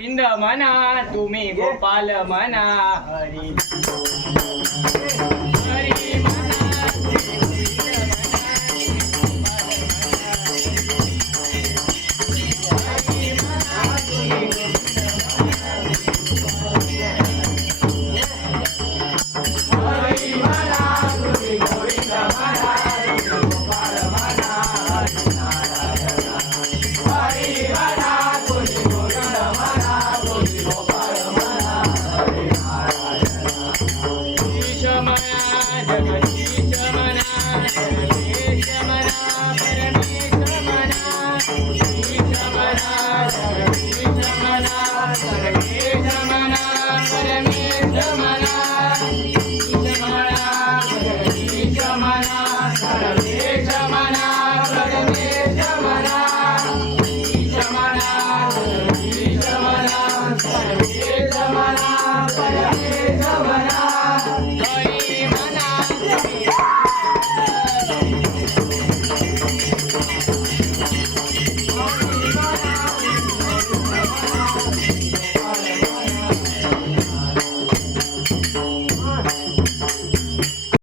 गोविंद म्हणा तुम्ही गोपाल म्हणा हरी हरी म्हणा तुम्ही गोविंद म्हणा गोपाल म्हणा हरी हरी म्हणा तुम्ही गोविंद म्हणा तुम्ही गोपाल म्हणा हरी ईश म्हणा जगदीश म्हणा सर्वेश म्हणा परमेश म्हणा ईश म्हणा जगदीश म्हणा सर्वेश म्हणा परमेश म्हणा ईश म्हणा जगदीश म्हणा सर्वेश म्हणा परमेश म्हणा ईश म्हणा जगदीश म्हणा सर्वेश म्हणा परमेश म्हणा